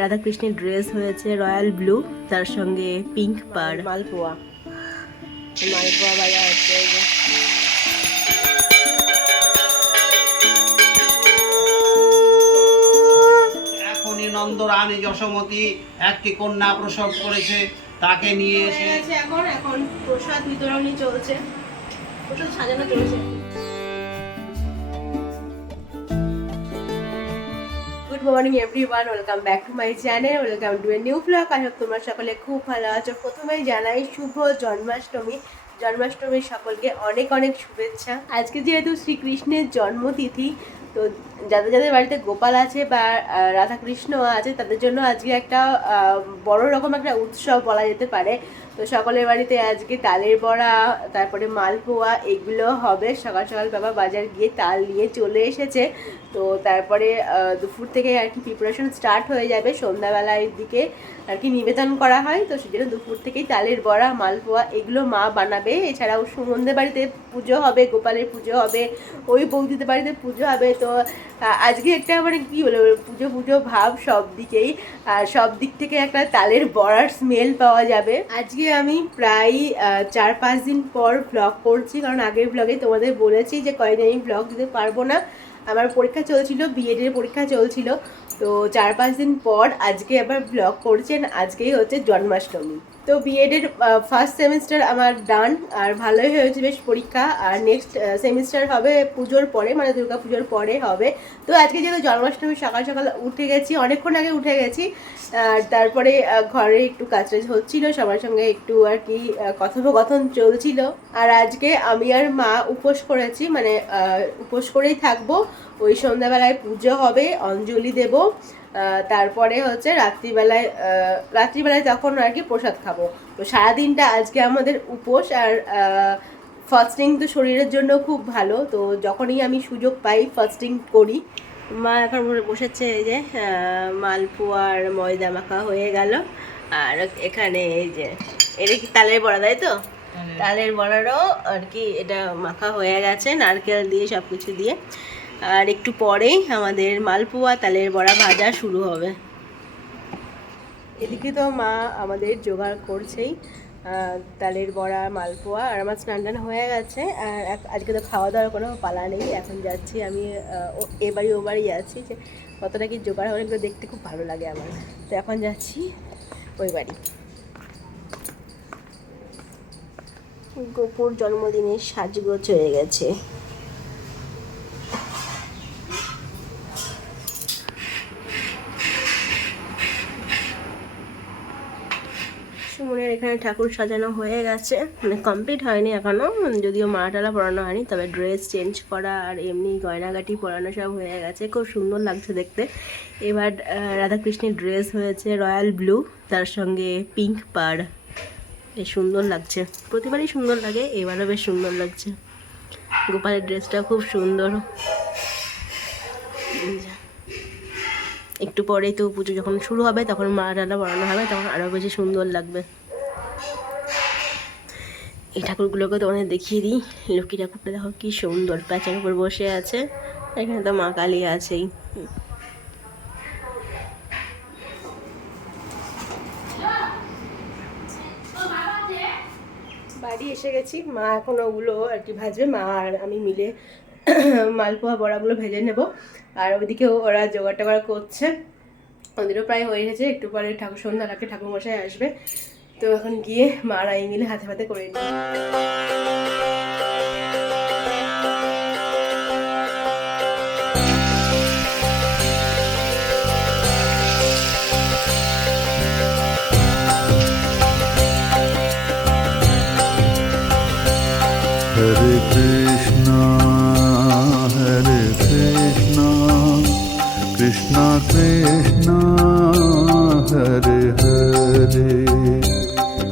রাধাকৃষ্ণের ড্রেস হয়েছে royal blue, তার সঙ্গে পিঙ্ক পাড়। মালপোয়া মালপোয়া ভাজা হচ্ছে। এখনই নন্দরানী যশোমতী একটি কন্যা প্রসব করেছে, তাকে নিয়ে এসে এখন প্রসাদ বিতরণী চলছে, প্রসাদ সাজানো চলছে। Good morning everyone, welcome back to my channel, welcome to a new blog. I hope তোমরা সকলে খুব ভালো আছো। প্রথমেই জানাই শুভ জন্মাষ্টমী। জন্মাষ্টমীর সকলকে অনেক অনেক শুভেচ্ছা। আজকে যেহেতু শ্রীকৃষ্ণের জন্মতিথি, তো যাদের যাদের বাড়িতে গোপাল আছে বা রাধাকৃষ্ণ আছে, তাদের জন্য আজকে একটা বড় রকম একটা উৎসব বলা যেতে পারে। তো সকলের বাড়িতে আজকে তালের বড়া, তারপরে মালপোয়া এগুলো হবে। সকাল সকাল বাবা বাজার গিয়ে তাল নিয়ে চলে এসেছে। তো তারপরে দুপুর থেকে আর কি প্রিপারেশন স্টার্ট হয়ে যাবে। সন্ধ্যাবেলার দিকে আর কি নিবেদন করা হয়, তো সেজন্য দুপুর থেকেই তালের বড়া মালপোয়া এগুলো মা বানাবে। এছাড়াও সুমনদের বাড়িতে পুজো হবে, গোপালের পুজো হবে, ওই বৌদিদের বাড়িতে পুজো হবে। তো আজকে একটা মানে কী বলে পুজো পুজো ভাব সব দিকেই, আর সব দিক থেকে একটা তালের বড়ার স্মেল পাওয়া যাবে। আজকে আমি প্রায় 4-5 দিন পর ব্লগ করছি, কারণ আগের ব্লগে তোমাদের বলেছি যে কয়েকদিন আমি ব্লগ দিতে পারবো না, আমার পরীক্ষা চলছিল, বিএডের পরীক্ষা চলছিল। তো 4-5 দিন পর আজকে আবার ব্লগ করছেন। আজকেই হচ্ছে জন্মাষ্টমী। তো বিএডের ফার্স্ট সেমিস্টার আমার ডান, আর ভালোই হয়েছে বেশ পরীক্ষা। আর নেক্সট সেমিস্টার হবে পুজোর পরে, মানে দুর্গা পুজোর পরে হবে। তো আজকে যেহেতু জন্মাষ্টমী, সকাল সকাল উঠে গেছি, অনেকক্ষণ আগে উঠে গেছি। তারপরে ঘরে একটু কাজ হচ্ছিল, সবার সঙ্গে একটু আর কি কথোপকথন চলছিল। আর আজকে আমি আর মা উপোস করেছি, মানে উপোস করেই থাকবো। ওই সন্ধ্যাবেলায় পুজো হবে, অঞ্জলি দেব, তারপরে হচ্ছে রাত্রিবেলায় তখন আর কি প্রসাদ খাবো। তো সারাদিনটা আজকে আমাদের উপোস। আর ফাস্টিং তো শরীরের জন্য খুব ভালো, তো যখনই আমি সুযোগ পাই ফাস্টিং করি। মা এখন বসেছে, এই যে মালপোয়ার ময়দা মাখা হয়ে গেল। আর এখানে এই যে এটা কি তালের বড়া, তাই তো? তালের বড়ারও আর কি এটা মাখা হয়ে গেছে, নারকেল দিয়ে সব কিছু দিয়ে। আর একটু পরেই আমাদের মালপোয়া তালের বড়া ভাজা শুরু হবে। এদিকে তো মা আমাদের জোগাড় করছেই তালের বড়া মালপোয়া। আর আমার স্নান টান হয়ে গেছে। আর আজকে তো খাওয়া দাওয়ার কোনো পালা নেই, এখন যাচ্ছি আমি এবারই ওবারই যাচ্ছি, যে কতটা কি জোগাড় হলে এগুলো দেখতে খুব ভালো লাগে আমার। তো এখন যাচ্ছি ওই বাড়ি। গোপুর জন্মদিনের সাজগোজ হয়ে গেছে। সুমনের এখানে ঠাকুর সাজানো হয়ে গেছে, মানে কমপ্লিট হয়নি এখনো, যদিও মালাটালা পরানো হয়নি, তবে ড্রেস চেঞ্জ করা আর এমনি গয়নাগাটি পরানো সব হয়ে গেছে। খুব সুন্দর লাগছে দেখতে। এবার রাধাকৃষ্ণের ড্রেস হয়েছে রয়্যাল ব্লু, তার সঙ্গে পিঙ্ক পাড়। বেশ সুন্দর লাগছে, প্রতিবারই সুন্দর লাগে, এবারও বেশ সুন্দর লাগছে। গোপালের ড্রেসটা খুব সুন্দর। একটু পরেই তো পুজো যখন শুরু হবে, তখন মালাটালা পরানো হবে, তখন আরও বেশি সুন্দর লাগবে। এই ঠাকুরগুলোকে তোমাদের দেখিয়ে দিই। লক্ষ্মী ঠাকুরটা দেখো কি সুন্দর, প্যাঁচার উপর বসে আছে। এখানে তো মা কালী আছেই। বাড়ি এসে গেছি, মা এখন ওগুলো আর কি ভাজবে, মা আর আমি মিলে মালপোয়া বড়াগুলো ভেজে নেব। আর ওইদিকে ওরা জোগাড় টোগাড় করছে, ওদেরও প্রায় হয়ে গেছে। একটু পরে ঠাকুর সন্ধ্যা রাখে ঠাকুরমশাই আসবে, তো এখন গিয়ে মা আর আমি মিলে হাতে হাতে করে নিই। Hare Krishna, Krishna Krishna, Hare Hare,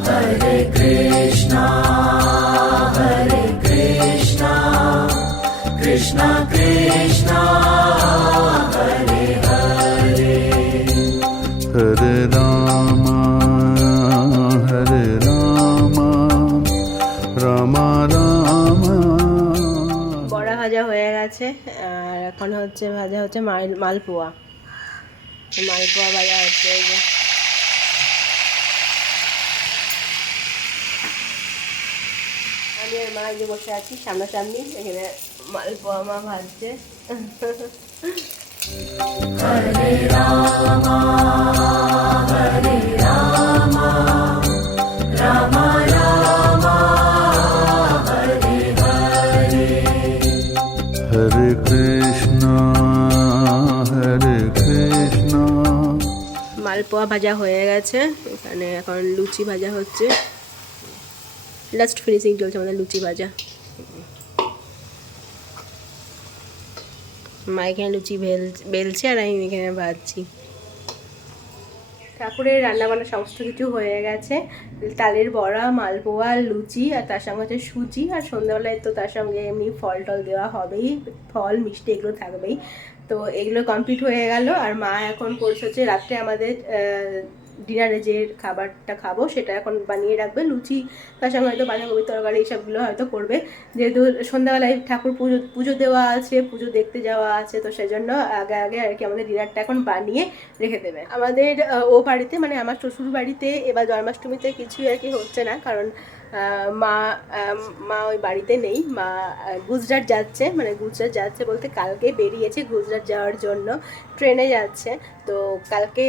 Hare Krishna, Krishna Krishna, Hare Hare, Hare Rama, Rama Rama. বড়া ভাজা হয়ে গেছে, আর এখন হচ্ছে ভাজা হচ্ছে মালপোয়া। মালপোয়া ভাজা হচ্ছে। এই যে আমি আর মা এই যে বসে আছি সামনাসামনি, এখানে মালপোয়া মা ভাজছে। Hare Rama, Hare Rama, Rama Rama, Hare Hare, Hare Krishna, Hare Krishna. মালপোয়া ভাজা হয়ে গেছে, এখানে এখন লুচি ভাজা হচ্ছে। লাস্ট ফিনিশিং চলছে আমাদের লুচি ভাজা। মা এখানে লুচি বেলছে আর আমি এখানে ভাজছি। ঠাকুরের রান্নাবান্না সমস্ত কিছু হয়ে গেছে। তালের বড়া, মালপোয়া, লুচি আর তার সঙ্গে হচ্ছে সুজি, আর সন্ধ্যাবেলায় তো তার সঙ্গে এমনি ফল টল দেওয়া হবেই, ফল মিষ্টি এগুলো থাকবেই। তো এগুলো কমপ্লিট হয়ে গেল। আর মা এখন করছে হচ্ছে রাত্রে আমাদের ডিনারে যে খাবারটা খাবো সেটা এখন বানিয়ে রাখবে। লুচি তার সঙ্গে হয়তো বাঁধাকপি তরকারি এইসবগুলো হয়তো করবে, যেহেতু সন্ধ্যাবেলায় ঠাকুর পুজো দেওয়া আছে, পুজো দেখতে যাওয়া আছে, তো সেই জন্য আগে আগে আর কি আমাদের ডিনারটা এখন বানিয়ে রেখে দেবে। আমাদের ও বাড়িতে মানে আমার শ্বশুর বাড়িতে এবার জন্মাষ্টমীতে কিছুই আর কি হচ্ছে না, কারণ মা ওই বাড়িতে নেই। মা গুজরাট যাচ্ছে, মানে গুজরাট যাচ্ছে বলতে কালকে বেরিয়েছে গুজরাট যাওয়ার জন্য, ট্রেনে যাচ্ছে। তো কালকে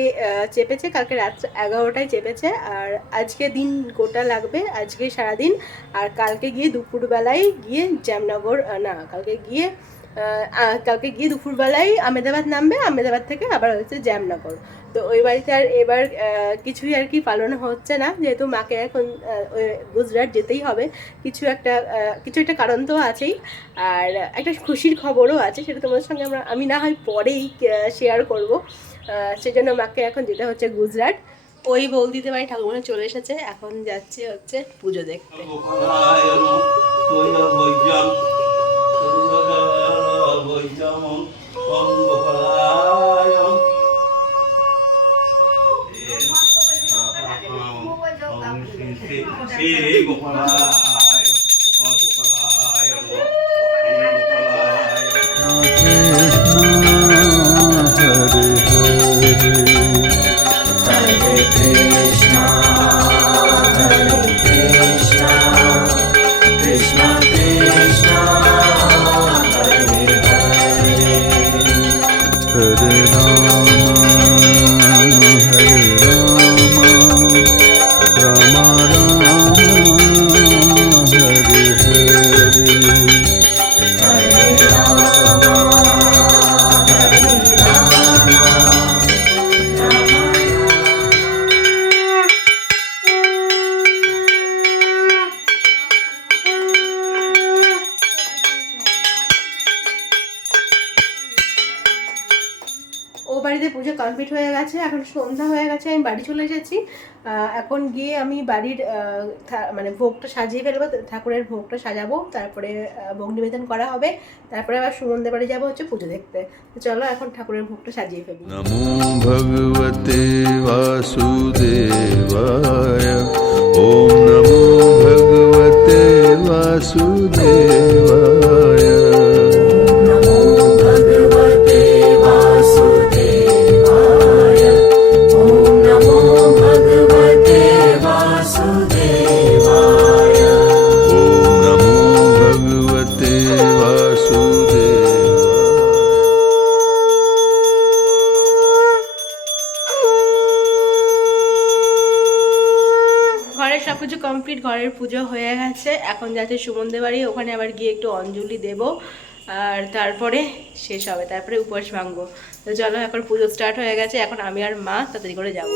চেপেছে, কালকে রাত 11টায় চেপেছে, আর আজকে দিন গোটা লাগবে, আজকে সারাদিন। আর কালকে গিয়ে দুপুরবেলায় গিয়ে জামনগর না, কালকে গিয়ে দুপুরবেলায় আহমেদাবাদ নামবে, আহমেদাবাদ থেকে আবার হচ্ছে জামনগর। তো ওই বাড়িতে আর এবার কিছুই আর কি পালন হচ্ছে না, যেহেতু মাকে এখন গুজরাট যেতেই হবে। কিছু একটা কারণ তো আছেই, আর একটা খুশির খবরও আছে, সেটা তোমাদের সঙ্গে আমি না হয় পরেই শেয়ার করব। সেজন্য মাকে এখন যেতে হচ্ছে গুজরাট। ওই বৌদিতে বাড়ি ঠাকুরমা চলে এসেছে, এখন যাচ্ছে হচ্ছে পুজো দেখতে। Hare Krishna, Hare Krishna, Krishna Krishna, Hare Hare, Hare Rama, Hare Rama, Rama Rama, Hare Hare. Hare Rama, Hare Rama, ও বাড়িতে পুজো কমপ্লিট হয়ে গেছে, এখন সন্ধ্যা হয়ে গেছে, আমি বাড়ি চলে এসেছি। এখন গিয়ে আমি বাড়ির মানে ভোগটা সাজিয়ে ফেলবো, ঠাকুরের ভোগটা সাজাবো, তারপরে ভোগ নিবেদন করা হবে, তারপরে আবার সুমনদের বাড়ি যাবো হচ্ছে পুজো দেখতে। তো চলো এখন ঠাকুরের ভোগটা সাজিয়ে ফেলি। नमो भगवते वासुदेवाय, ॐ नमो भगवते वासुदेवाय, Namo Bhagavate Vasudevaya, Om Namo Bhagavate Vasudevaya, ॐ नमो भगवते वासुदेवाय। ঘরের সব কিছু কমপ্লিট, ঘরের পুজো হয়ে গেছে, এখন যাচ্ছে সুমনদের বাড়ি, ওখানে আবার গিয়ে একটু অঞ্জলি দেব, আর তারপরে শেষ হবে, তারপরে উপোস ভাঙবো। তো চলো এখন পুজো স্টার্ট হয়ে গেছে, এখন আমি আর মা তাড়াতাড়ি করে যাবো।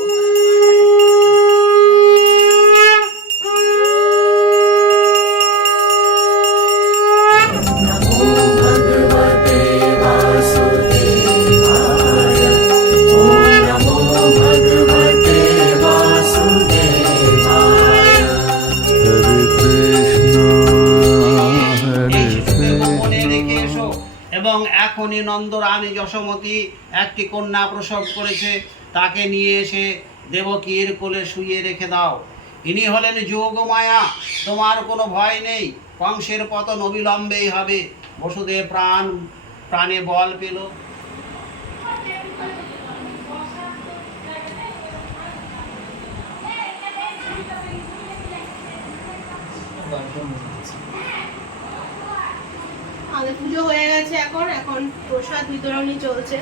Namo Bhagavate Vasudevaya, Om Namo Bhagavate Vasudevaya, Hare Krishna, এই Hare শিশুকে গোপনে Krishna. রেখে এসো, এবং এখনই নন্দরানী যশোমতী একটি কন্যা প্রসব করেছে, তাকে নিয়ে এসে দেবকীর কোলে শুইয়ে রেখে দাও। ইনি হলেন যোগমায়া, তোমার কোনো ভয় নেই, কংসের পতন অবিলম্বেই হবে। বসুদেব প্রাণে বল পেল। আমাদের পুজো হয়ে গেছে, এখন এখন প্রসাদ বিতরণী চলছে,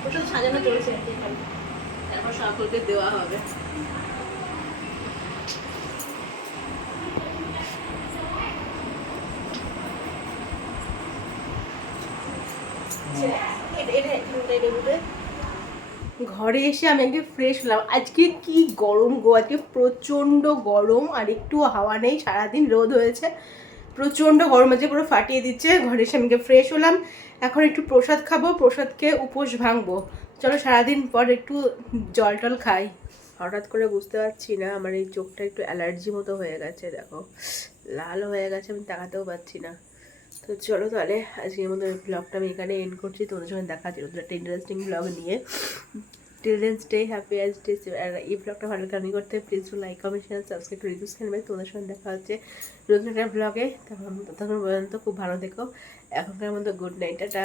প্রসাদ সাজানো চলছে আর কি এখানে। তারপর সকলকে দেওয়া হবে। ঘরে এসে আমি আজকে ফ্রেশ হলাম। আজকে কি গরম গো, আজকে প্রচণ্ড গরম, আর একটু হাওয়া নেই, সারাদিন রোদ হয়েছে, প্রচণ্ড গরম আছে, পুরো ফাটিয়ে দিচ্ছে। ঘরে এসে আমি ফ্রেশ হলাম, এখন একটু প্রসাদ খাবো, প্রসাদ খেয়ে উপোস ভাঙবো। চলো সারাদিন পর একটু জল টল খাই। হঠাৎ করে বুঝতে পারছি না, আমার এই চোখটা একটু অ্যালার্জি মতো হয়ে গেছে, দেখো লাল হয়ে গেছে, আমি তাকাতেও পারছি না। তো চলো তাহলে আজকের মতো ব্লগটা আমি এখানে এন্ড করছি। তোমাদের সঙ্গে দেখা হচ্ছে নতুন একটা ইন্টারেস্টিং ব্লগ নিয়ে। Till then stay happy as day. আর এই ব্লগটা ভালো কামি করতে please like comment share subscribe to রিদুস চ্যানেল। তোমাদের সঙ্গে দেখা হচ্ছে নতুন একটা ব্লগে। তখন পর্যন্ত খুব ভালো থেকো। এখনকার মতো গুড নাইট, টাটা।